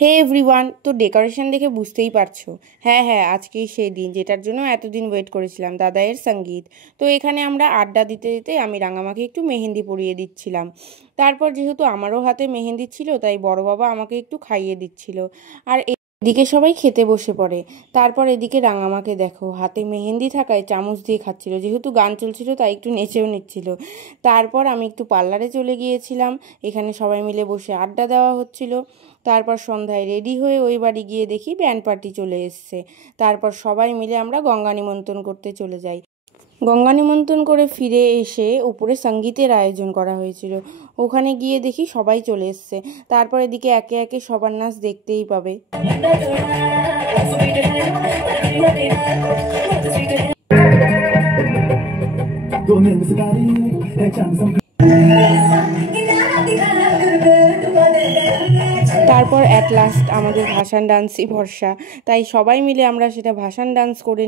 হে এভরিওয়ান, তো ডেকোরেশন দেখে বুঝতেই পারছো। হ্যাঁ হ্যাঁ, আজকেই সেই দিন যেটার জন্য এতদিন ওয়েট করেছিলাম, দাদাইয়ের সঙ্গীত। তো এখানে আমরা আড্ডা দিতে দিতে আমি রাঙামাকে একটু মেহেন্দি পরিয়ে দিচ্ছিলাম। তারপর যেহেতু আমারও হাতে মেহেন্দি ছিল, তাই বড় বাবা আমাকে একটু খাইয়ে দিচ্ছিল। আর এদিকে সবাই খেতে বসে পড়ে। তারপর এদিকে রাঙামাকে দেখো, হাতে মেহেন্দি থাকায় চামচ দিয়ে খাচ্ছিল, যেহেতু গান চলছিল তাই একটু নেচেও নিচ্ছিল। তারপর আমি একটু পার্লারে চলে গিয়েছিলাম, এখানে সবাই মিলে বসে আড্ডা দেওয়া হচ্ছিল। তারপর সন্ধ্যায় রেডি হয়ে ওই বাড়ি গিয়ে দেখি ব্যান্ড পার্টি চলে এসছে। তারপর সবাই মিলে আমরা গঙ্গা নিমন্ত্রণ করতে চলে যাই। গঙ্গা নিমন্ত্রণ করে ফিরে এসে উপরে সঙ্গীতের আয়োজন করা হয়েছিল, ওখানে গিয়ে দেখি সবাই চলে এসছে। তারপর এদিকে একে একে সবার নাচ দেখতেই পাবে। তারপর অ্যাট লাস্ট আমাদের ভাসান ডান্সই ভরসা, তাই সবাই মিলে আমরা সেটা ভাসান ডান্স করে।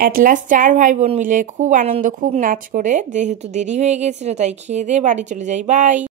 অ্যাট লাস্ট 4 ভাই বোন মিলে খুব আনন্দ, খুব নাচ করে, যেহেতু দেরি হয়ে গেছিলো তাই খেয়ে দিয়ে বাড়ি চলে যাই। বাই।